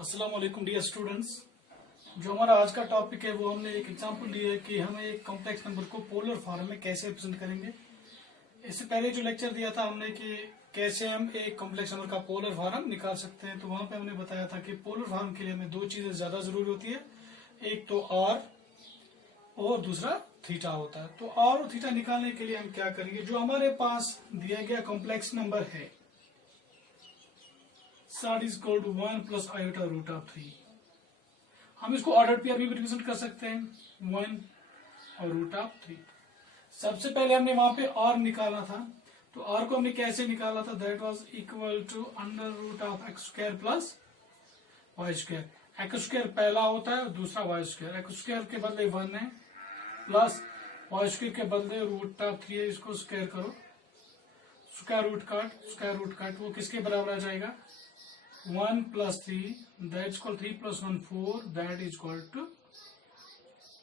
अस्सलाम वालेकुम dear students. जो हमारा आज का टॉपिक है वो हमने एक एग्जांपल लिया है कि हमें एक कॉम्प्लेक्स नंबर को पोलर फॉर्म में कैसे रिप्रेजेंट करेंगे। इससे पहले जो लेक्चर दिया था हमने कि कैसे हम एक कॉम्प्लेक्स नंबर का पोलर फॉर्म निकाल सकते हैं, तो वहां पे हमने बताया था कि पोलर फॉर्म के लिए हमें दो चीजें ज्यादा जरूरी होती है, एक तो आर और दूसरा थीटा होता है। तो आर और थीटा निकालने के लिए हम क्या करेंगे, जो हमारे पास दिया गया कॉम्प्लेक्स नंबर है साइड is equal to 1 plus iota root of 3। हम इसको ऑर्डर पेयर भी रिप्रेजेंट कर सकते हैं 1 और रूट ऑफ 3। सबसे पहले हमने वहां पे आर निकालना था, तो आर को हमने कैसे निकाला था, that was equal to under root of x square plus y square. X square पहला होता है और दूसरा वाई स्क्वायर। एक्स स्क्वायर के बदले 1 है प्लस वाई स्क्वायर के बदले रूट ऑफ 3 है, इसको स्क्वायर करो, स्क्वायर रूट काट वो किसके बराबर आ जाएगा 1 plus 3 that is equal 3 plus 1 4 that is equal to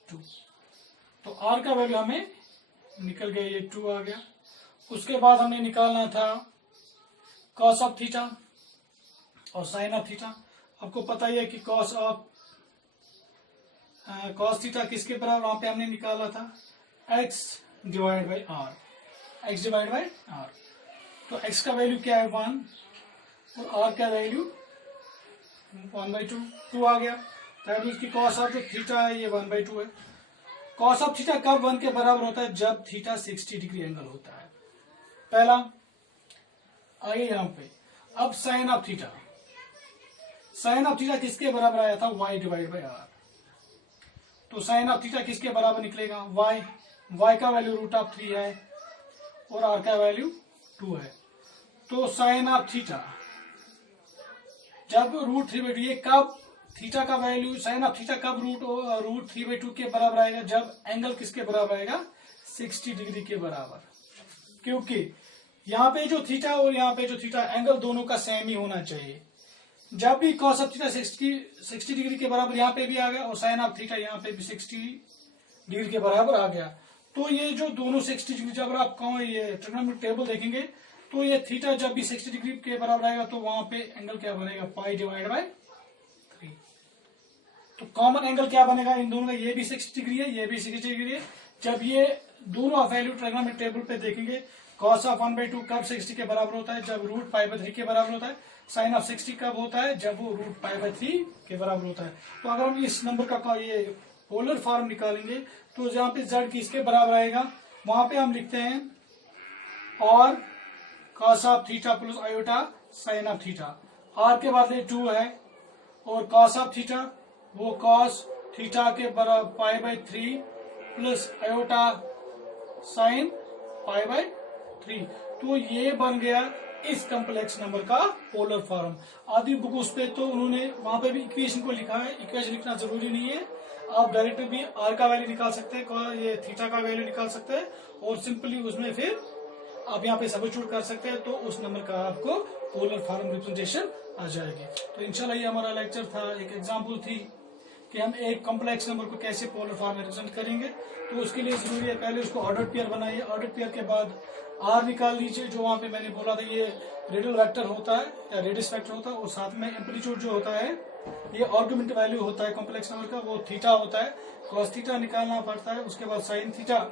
2। तो आर का वैल्यू हमें निकल गया, ये 2 आ गया। उसके बाद हमें निकालना था कॉस ऑफ थीटा और साइन ऑफ थीटा। आपको पता ही है कि कॉस थीटा किसके बराबर वहां पे हमने निकाला था x डिवाइड बाई आर। तो x का वैल्यू क्या है 1 और r का वैल्यू 1/2 2 आ गया। दैट मींस कि कॉस ऑफ जो थीटा है ये 1/2 है। कॉस ऑफ थीटा कब 1 के बराबर होता है, जब थीटा 60 डिग्री एंगल होता है। पहला आइए यहां पे। अब साइन ऑफ थीटा किसके बराबर आया था y डिवाइड बाई आर। तो साइन ऑफ थीटा किसके बराबर निकलेगा y का वैल्यू रूट ऑफ 3 है और r का वैल्यू 2 है। तो साइन ऑफ थीटा जब रूट 3/2, ये कब थीटा का वैल्यू साइन ऑफ थीटा कब रूट 3/2 के बराबर आएगा, जब एंगल किसके बराबर आएगा 60 डिग्री के बराबर। क्योंकि यहाँ पे जो थीटा और यहाँ पे जो थीटा एंगल दोनों का सेम ही होना चाहिए। जब भी कॉस ऑफ थीटा 60 डिग्री के बराबर यहाँ पे भी आ गया और साइन ऑफ थीटा यहाँ पे भी 60 डिग्री के बराबर आ गया, तो ये जो दोनों 60 डिग्री, जब आप ये ट्रिग्नोमेट्रिक टेबल देखेंगे तो ये थीटा जब भी 60 डिग्री के बराबर आएगा तो वहां पे एंगल क्या बनेगा पाई डिवाइड बाई 3। तो कॉमन एंगल क्या बनेगा इन दोनों का, ये भी 60 डिग्री है, ये भी 60 डिग्री है। जब ये दोनों वैल्यू ट्रिग्नोमेट्रिक टेबल पे देखेंगे, कॉस ऑफ 1/2 कब 60 के बराबर होता है, जब रूट पाई बाई 3 के बराबर होता है। साइन ऑफ 60 कब होता है, जब वो रूट पाई बाई 3 के बराबर होता है। तो अगर हम इस नंबर का ये पोलर फॉर्म निकालेंगे तो जहां पे z किसके बराबर आएगा, वहां पे हम लिखते हैं और cos of theta plus iota sine of theta. R के बदले 2 है और कॉस ऑफ थीटा वो कॉस थीटा के बराबर pi by 3 plus iota sine pi by 3। तो ये बन गया इस कॉम्प्लेक्स नंबर का पोलर फॉर्म। आदि बुक्स पे तो उन्होंने वहां पे भी इक्वेशन को लिखा है, इक्वेशन लिखना जरूरी नहीं है, आप डायरेक्ट भी आर का वैल्यू निकाल सकते हैं, ये थीटा का वैल्यू निकाल सकते हैं और सिंपली उसमें फिर आप यहाँ पे सब्स्टिट्यूट कर सकते हैं, तो उस नंबर का आपको पोलर फॉर्म रिप्रेजेंटेशन आ जाएगी। तो इंशाल्लाह ये हमारा लेक्चर था, एक एग्जांपल थी कि हम एक कॉम्प्लेक्स नंबर को कैसे पोलर फॉर्म में रिप्रेजेंट करेंगे। तो उसके लिए जरूरी है पहले उसको ऑर्डर पेयर बनाइए, ऑर्डर पेयर के बाद आर निकाल लीजिए, जो वहां पे मैंने बोला था ये रेडियल वेक्टर होता है या रेडियस वेक्टर होता है, और साथ में एम्पलीट्यूड जो होता है ये आर्गुमेंट वैल्यू होता है कॉम्प्लेक्स नंबर का, वो थीटा होता है। कॉस थीटा निकालना पड़ता है, उसके बाद साइन थीटा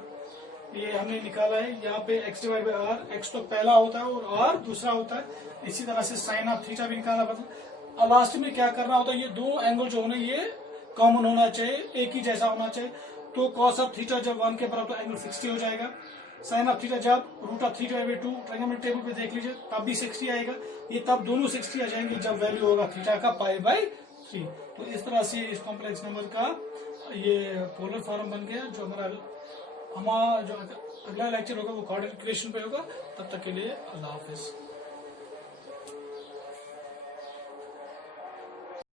ये हमने निकाला है। यहाँ पे x divide by R, x तो पहला होता है और आर दूसरा होता है। इसी तरह से साइन ऑफ थीटा भी निकालना पड़ता है। और लास्ट में क्या करना होता है, ये दो एंगल जो होने ये कॉमन होना चाहिए, एक ही जैसा होना चाहिए। तो कॉस ऑफ थीटा जब 1 के बराबर तो एंगल 60 हो जाएगा। साइन ऑफ थीटा जब root of 3 divide by 2 triangle table पे देख लीजिए तब भी 60 आएगा। ये तब दोनों 60 आ जाएंगे जब वैल्यू होगा थीटा का पाई बाई 3। तो इस तरह से इस कॉम्प्लेक्स नंबर का ये पोलर फॉर्म बन गया। जो हमारा जो अगला लेक्चर होगा वो कोऑर्डिनेट इक्वेशन पे होगा। तब तक के लिए अल्लाह हाफिज।